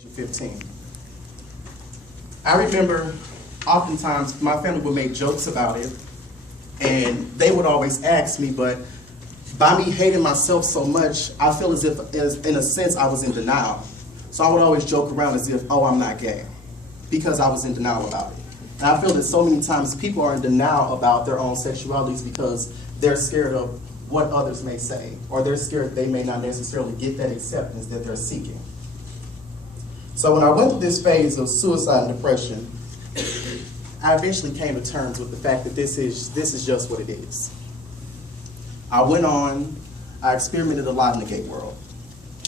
15. I remember oftentimes my family would make jokes about it, and they would always ask me, but by me hating myself so much, I feel as if, in a sense, I was in denial. So I would always joke around as if, oh, I'm not gay, because I was in denial about it. And I feel that so many times people are in denial about their own sexualities because they're scared of what others may say, or they're scared they may not necessarily get that acceptance that they're seeking. So when I went through this phase of suicide and depression, I eventually came to terms with the fact that this is just what it is. I went on, I experimented a lot in the gay world.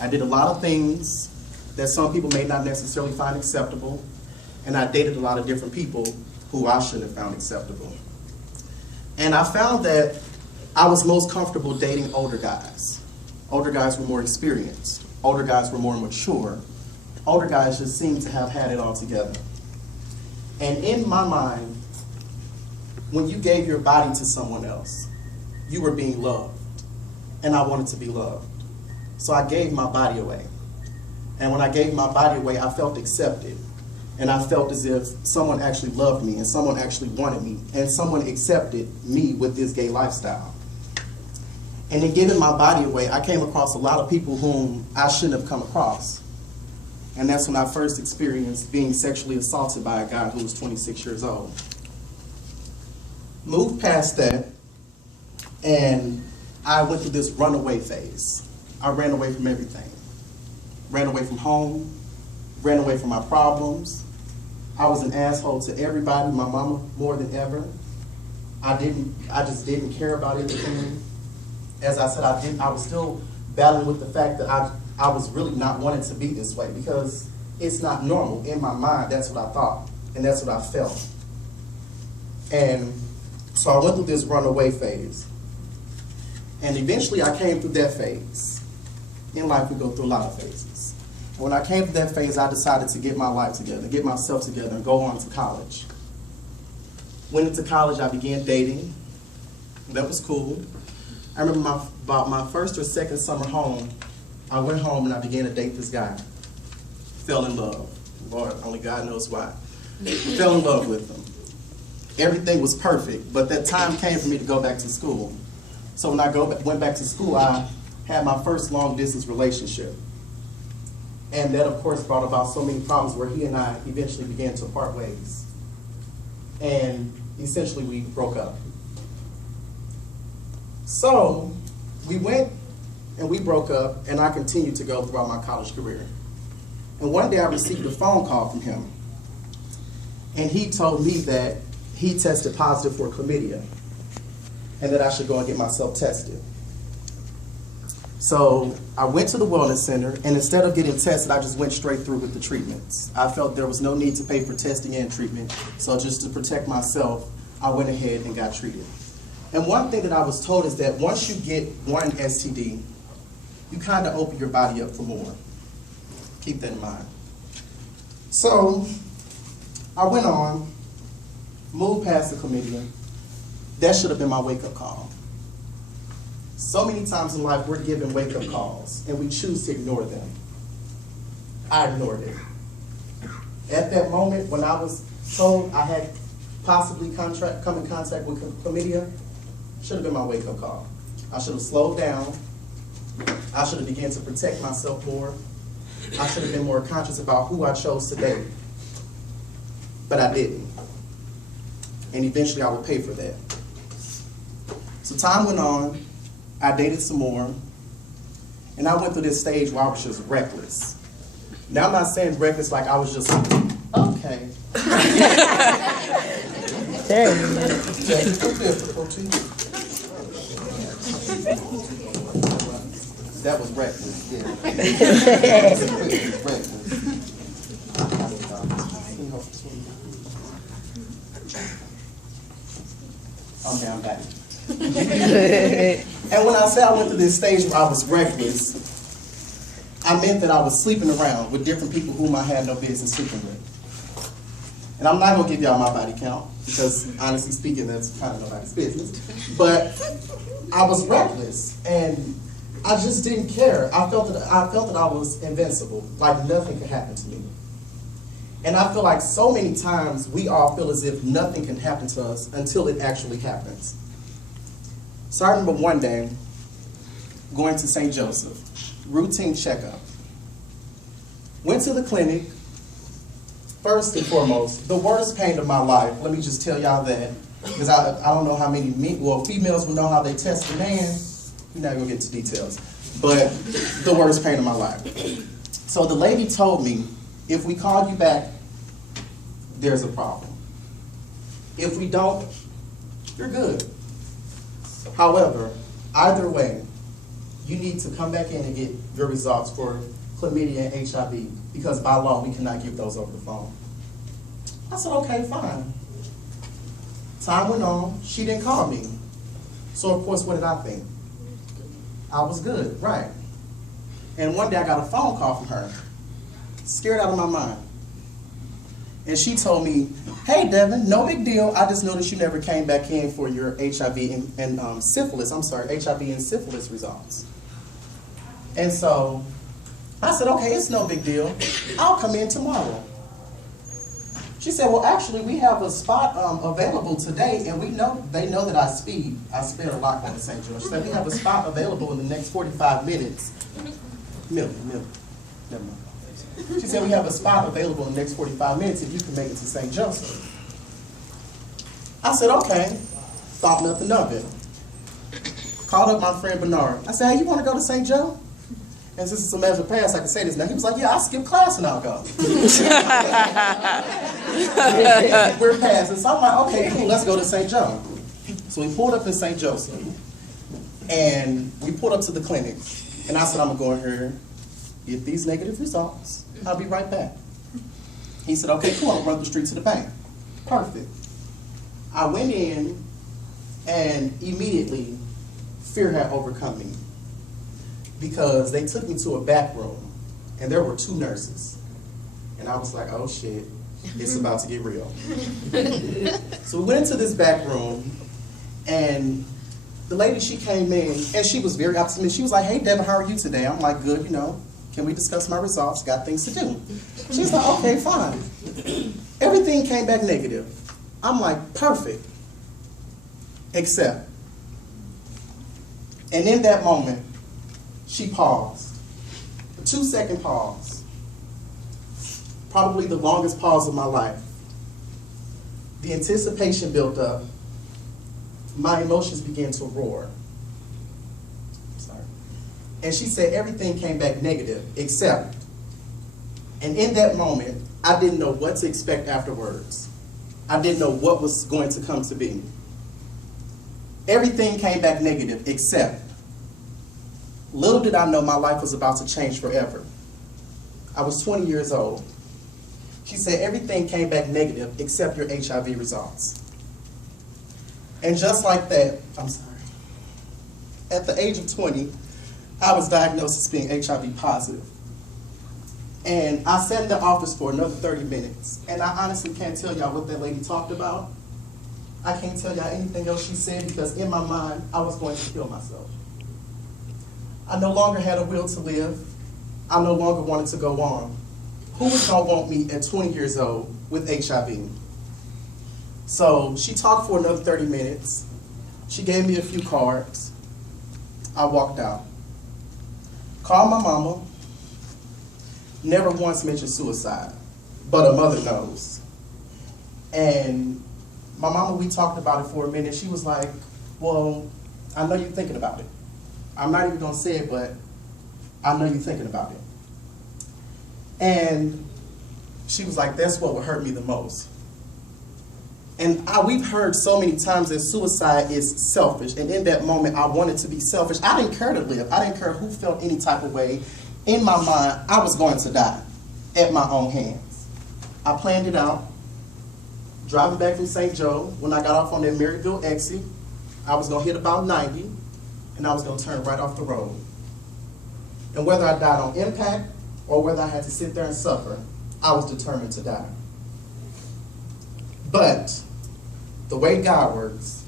I did a lot of things that some people may not necessarily find acceptable, and I dated a lot of different people who I shouldn't have found acceptable. And I found that I was most comfortable dating older guys. Older guys were more experienced. Older guys were more mature. Older guys just seemed to have had it all together. And in my mind, when you gave your body to someone else, you were being loved. And I wanted to be loved. So I gave my body away. And when I gave my body away, I felt accepted. And I felt as if someone actually loved me, and someone actually wanted me, and someone accepted me with this gay lifestyle. And in giving my body away, I came across a lot of people whom I shouldn't have come across. And that's when I first experienced being sexually assaulted by a guy who was 26 years old. Moved past that, and I went through this runaway phase. I ran away from everything. Ran away from home, ran away from my problems. I was an asshole to everybody, my mama more than ever. I just didn't care about anything. As I said, I was still battling with the fact that I was really not wanting to be this way, because it's not normal. In my mind, that's what I thought, and that's what I felt. And so I went through this runaway phase. And eventually I came through that phase. In life, we go through a lot of phases. And when I came through that phase, I decided to get my life together, get myself together, and go on to college. Went into college, I began dating. That was cool. I remember about my first or second summer home, I went home and I began to date this guy. Fell in love. Lord, only God knows why. Fell in love with him. Everything was perfect, but that time came for me to go back to school. So when I went back to school, I had my first long distance relationship. And that, of course, brought about so many problems where he and I eventually began to part ways. And essentially, we broke up. So we went and we broke up, and I continued to go throughout my college career. And one day I received a phone call from him. And he told me that he tested positive for chlamydia, and that I should go and get myself tested. So I went to the wellness center, and instead of getting tested, I just went straight through with the treatments. I felt there was no need to pay for testing and treatment, so just to protect myself, I went ahead and got treated. And one thing that I was told is that once you get one STD, you kind of open your body up for more. Keep that in mind. So I went on, moved past the chlamydia. That should have been my wake-up call. So many times in life, we're given wake-up calls, and we choose to ignore them. I ignored it. At that moment, when I was told I had possibly come in contact with chlamydia, should have been my wake-up call. I should have slowed down. I should have begun to protect myself more. I should have been more conscious about who I chose to date. But I didn't. And eventually I would pay for that. So time went on. I dated some more. And I went through this stage where I was just reckless. Now I'm not saying reckless like I was just, okay. That was reckless, yeah. Reckless. Okay, I'm back. And when I say I went through this stage where I was reckless, I meant that I was sleeping around with different people whom I had no business sleeping with. And I'm not going to give y'all my body count, because honestly speaking, that's kind of nobody's business. But I was reckless, and I just didn't care. I felt that I was invincible, like nothing could happen to me. And I feel like so many times we all feel as if nothing can happen to us until it actually happens. So I remember one day going to St. Joseph, routine checkup. Went to the clinic. First and foremost, the worst pain of my life, let me just tell y'all that, because I don't know how many, females will know how they test a man. We're not going to get into details, but the worst pain of my life. So the lady told me, if we call you back, there's a problem. If we don't, you're good. However, either way, you need to come back in and get your results for chlamydia and HIV, because by law, we cannot give those over the phone. I said, okay, fine. Time went on, she didn't call me. So of course, what did I think? I was good, right. And one day I got a phone call from her, scared out of my mind. And she told me, hey Devin, no big deal, I just noticed you never came back in for your HIV and syphilis, HIV and syphilis results. And so, I said, okay, it's no big deal. I'll come in tomorrow. She said, well, actually, we have a spot available today, and they know that I speed. I sped a lot going to St. George. She said, we have a spot available in the next 45 minutes. Never mind. She said, we have a spot available in the next 45 minutes if you can make it to St. Joseph. I said, okay. Thought nothing of it. Called up my friend Bernard. I said, hey, you want to go to St. Joe? And since it's a measure pass, I can say this now. He was like, yeah, I'll skip class and I'll go. We're passing. So I'm like, okay, cool, let's go to St. Joe. So we pulled up in St. Joseph. And we pulled up to the clinic. And I said, I'm going to go in here, get these negative results. I'll be right back. He said, okay, cool, I'll run the street to the bank. Perfect. I went in, and immediately, fear had overcome me. Because they took me to a back room, and there were 2 nurses. And I was like, oh shit, it's about to get real. So we went into this back room, and the lady, she came in, and she was very optimistic. She was like, hey Devin, how are you today? I'm like, good, can we discuss my results? Got things to do. She's like, okay, fine. Everything came back negative. I'm like, perfect. Except. And in that moment, she paused. A 2-second pause. Probably the longest pause of my life. The anticipation built up. My emotions began to roar. Sorry. And she said everything came back negative, except. And in that moment, I didn't know what to expect afterwards. I didn't know what was going to come to be. Everything came back negative, except. Little did I know my life was about to change forever. I was 20 years old. She said everything came back negative except your HIV results. And just like that, I'm sorry, at the age of 20, I was diagnosed as being HIV positive. And I sat in the office for another 30 minutes. And I honestly can't tell y'all what that lady talked about. I can't tell y'all anything else she said, because in my mind, I was going to kill myself. I no longer had a will to live. I no longer wanted to go on. Who was going to want me at 20 years old with HIV? So she talked for another 30 minutes. She gave me a few cards. I walked out. Called my mama. Never once mentioned suicide, but a mother knows. And my mama, we talked about it for a minute. She was like, well, I know you're thinking about it. I'm not even going to say it, but I know you're thinking about it. And she was like, that's what would hurt me the most. And we've heard so many times that suicide is selfish. And in that moment, I wanted to be selfish. I didn't care to live. I didn't care who felt any type of way. In my mind, I was going to die at my own hands. I planned it out. Driving back from St. Joe, when I got off on that Maryville exit, I was going to hit about 90. And I was going to turn right off the road. And whether I died on impact or whether I had to sit there and suffer, I was determined to die. But the way God works,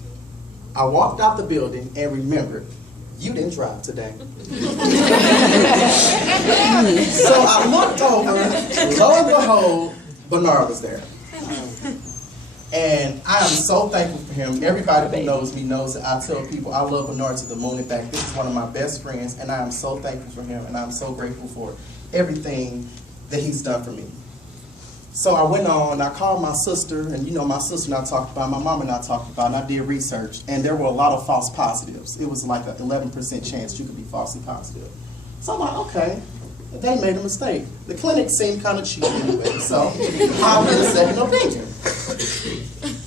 I walked out the building and remembered you didn't drive today. So I looked over, lo and behold, Bernard was there. And I am so thankful for him. Everybody who knows me knows that I tell people I love Bernard to the moon and back. This is one of my best friends, and I am so thankful for him, and I'm so grateful for everything that he's done for me. So I went on, I called my sister, and you know my sister and I talked about, my mom and I talked about, and I did research, and there were a lot of false positives. It was like an 11% chance you could be falsely positive. So I'm like, okay, they made a mistake. The clinic seemed kind of cheap anyway, so I'll get a second opinion.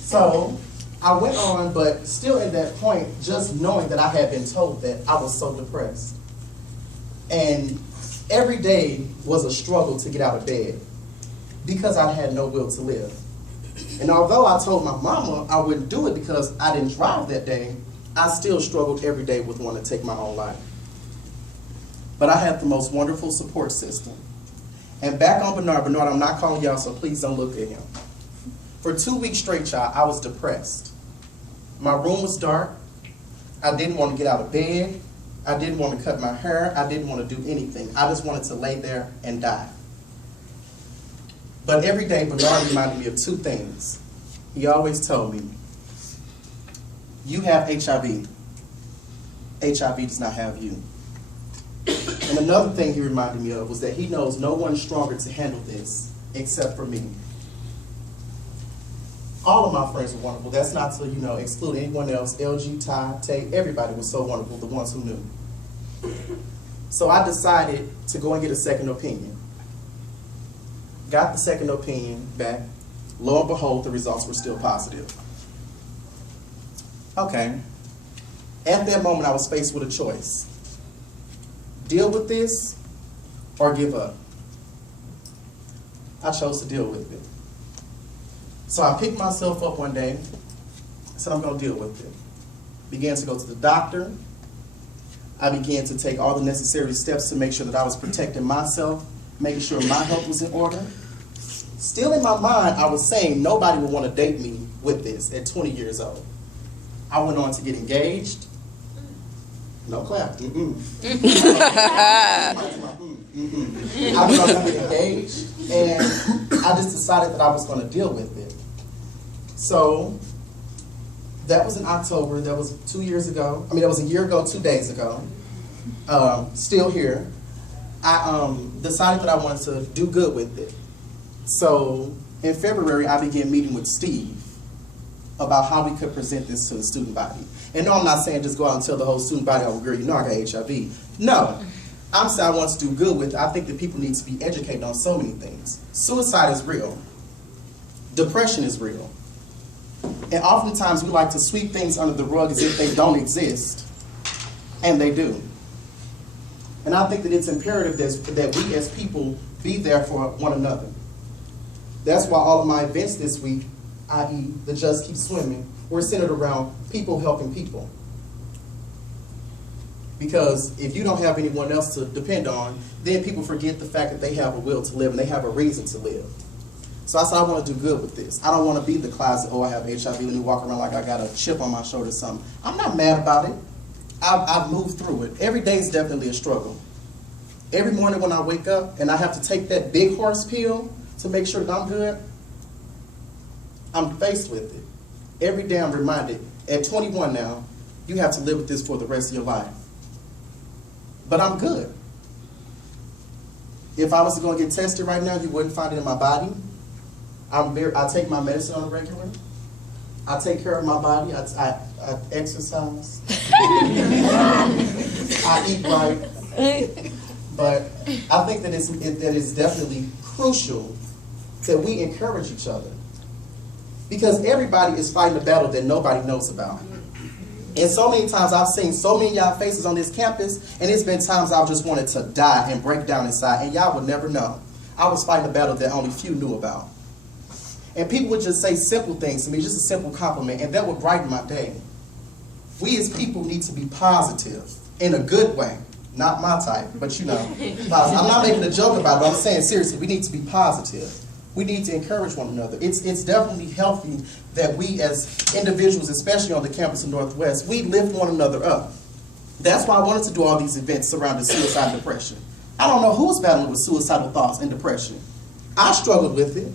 So I went on, but still at that point, just knowing that I had been told that, I was so depressed. And every day was a struggle to get out of bed, because I had no will to live. And although I told my mama I wouldn't do it because I didn't drive that day, I still struggled every day with wanting to take my own life. But I had the most wonderful support system. And back on Bernard, I'm not calling y'all, so please don't look at him. For 2 weeks straight, child, I was depressed. My room was dark. I didn't want to get out of bed. I didn't want to cut my hair. I didn't want to do anything. I just wanted to lay there and die. But every day, Bernard reminded me of two things. He always told me, you have HIV. HIV does not have you. And another thing he reminded me of was that he knows no one stronger to handle this except for me. All of my friends were wonderful. That's not to, exclude anyone else. LG, Ty, Tay, everybody was so wonderful, the ones who knew. So I decided to go and get a second opinion. Got the second opinion back. Lo and behold, the results were still positive. Okay. At that moment, I was faced with a choice. Deal with this or give up. I chose to deal with it. So I picked myself up one day, said I'm going to deal with it. Began to go to the doctor. I began to take all the necessary steps to make sure that I was protecting myself, making sure my health was in order. Still in my mind, I was saying nobody would want to date me with this at 20 years old. I went on to get engaged. No clap. I went on to get engaged, and I just decided that I was going to deal with it. So that was in October. That was 2 years ago. I mean, that was a year ago, 2 days ago. Still here. I decided that I wanted to do good with it. So in February, I began meeting with Steve about how we could present this to the student body. And no, I'm not saying just go out and tell the whole student body, oh, girl, you know I got HIV. No, I'm saying I want to do good with it. I think that people need to be educated on so many things. Suicide is real. Depression is real. And oftentimes we like to sweep things under the rug as if they don't exist, and they do. And I think that it's imperative that we as people be there for one another. That's why all of my events this week, i.e. the Just Keep Swimming, were centered around people helping people. Because if you don't have anyone else to depend on, then people forget the fact that they have a will to live and they have a reason to live. So I said, I want to do good with this. I don't want to be the closet, oh, I have HIV, let me walk around like I got a chip on my shoulder or something. I'm not mad about it. I've moved through it. Every day is definitely a struggle. Every morning when I wake up and I have to take that big horse pill to make sure that I'm good, I'm faced with it. Every day I'm reminded, at 21 now, you have to live with this for the rest of your life. But I'm good. If I was to go and get tested right now, you wouldn't find it in my body. I take my medicine on a regular. I take care of my body. I exercise. I eat right. But I think that it's definitely crucial that we encourage each other. Because everybody is fighting a battle that nobody knows about. And so many times I've seen so many of y'all faces on this campus, and it's been times I've just wanted to die and break down inside, and y'all would never know. I was fighting a battle that only few knew about. And people would just say simple things to me, just a simple compliment, and that would brighten my day. We as people need to be positive in a good way. Not my type, but you know. I'm not making a joke about it, but I'm saying seriously, we need to be positive. We need to encourage one another. It's definitely healthy that we as individuals, especially on the campus of Northwest, we lift one another up. That's why I wanted to do all these events surrounding suicide and depression. I don't know who's battling with suicidal thoughts and depression. I struggled with it.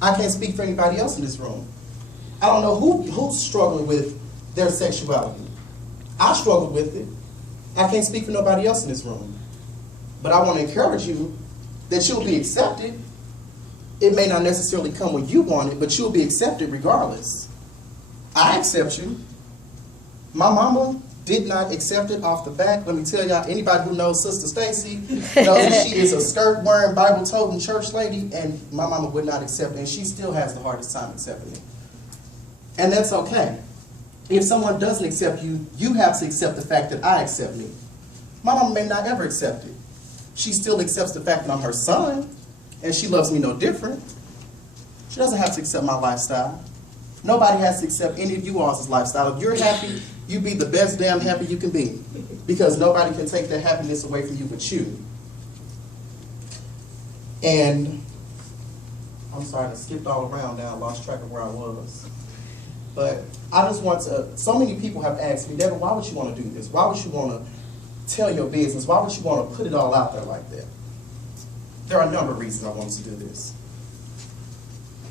I can't speak for anybody else in this room. I don't know who's struggling with their sexuality. I struggled with it. I can't speak for nobody else in this room. But I want to encourage you that you'll be accepted. It may not necessarily come when you want it, but you'll be accepted regardless. I accept you. My mama did not accept it off the bat. Let me tell y'all, anybody who knows Sister Stacy knows that she is a skirt-wearing, Bible-toting church lady, and my mama would not accept it, and she still has the hardest time accepting it. And that's okay. If someone doesn't accept you, you have to accept the fact that I accept me. My mama may not ever accept it. She still accepts the fact that I'm her son, and she loves me no different. She doesn't have to accept my lifestyle. Nobody has to accept any of you all's lifestyle. If you're happy, you be the best damn happy you can be, because nobody can take that happiness away from you but you. And I'm sorry, I skipped all around now, I lost track of where I was. But I just want to, so many people have asked me, Deven, why would you want to do this? Why would you want to tell your business? Why would you want to put it all out there like that? There are a number of reasons I wanted to do this.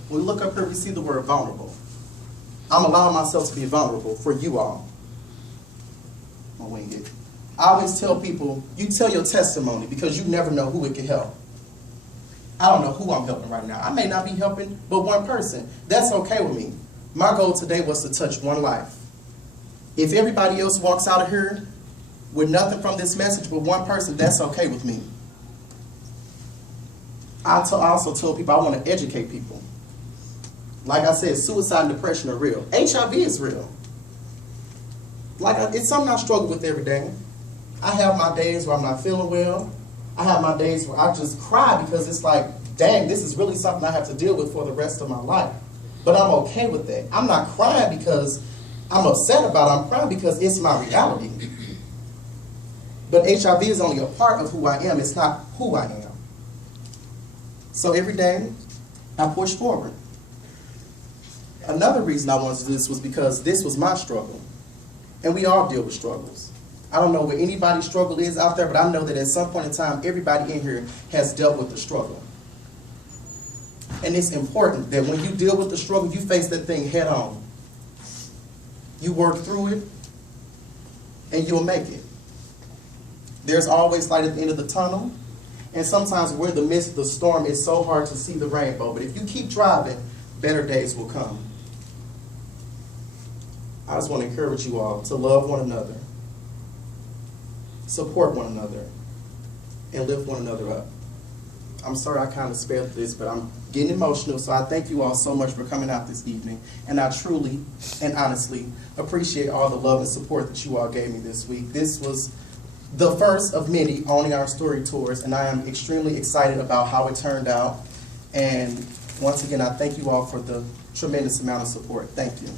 When we look up here, we see the word vulnerable. I'm allowing myself to be vulnerable for you all. I'm gonna wing it. I always tell people, you tell your testimony because you never know who it can help. I don't know who I'm helping right now. I may not be helping but one person. That's okay with me. My goal today was to touch one life. If everybody else walks out of here with nothing from this message but one person, that's okay with me. I also tell people I want to educate people. Like I said, suicide and depression are real. HIV is real. It's something I struggle with every day. I have my days where I'm not feeling well. I have my days where I just cry because it's like, dang, this is really something I have to deal with for the rest of my life. But I'm okay with that. I'm not crying because I'm upset about it. I'm crying because it's my reality. But HIV is only a part of who I am. It's not who I am. So every day, I push forward. Another reason I wanted to do this was because this was my struggle. And we all deal with struggles. I don't know what anybody's struggle is out there, but I know that at some point in time, everybody in here has dealt with the struggle. And it's important that when you deal with the struggle, you face that thing head on. You work through it, and you'll make it. There's always light at the end of the tunnel, and sometimes we're in the midst of the storm. It's so hard to see the rainbow, but if you keep driving, better days will come. I just want to encourage you all to love one another, support one another, and lift one another up. I'm sorry I kind of spared this, but I'm getting emotional, so I thank you all so much for coming out this evening. And I truly and honestly appreciate all the love and support that you all gave me this week. This was the first of many Owning Our Story tours, and I am extremely excited about how it turned out. And once again, I thank you all for the tremendous amount of support. Thank you.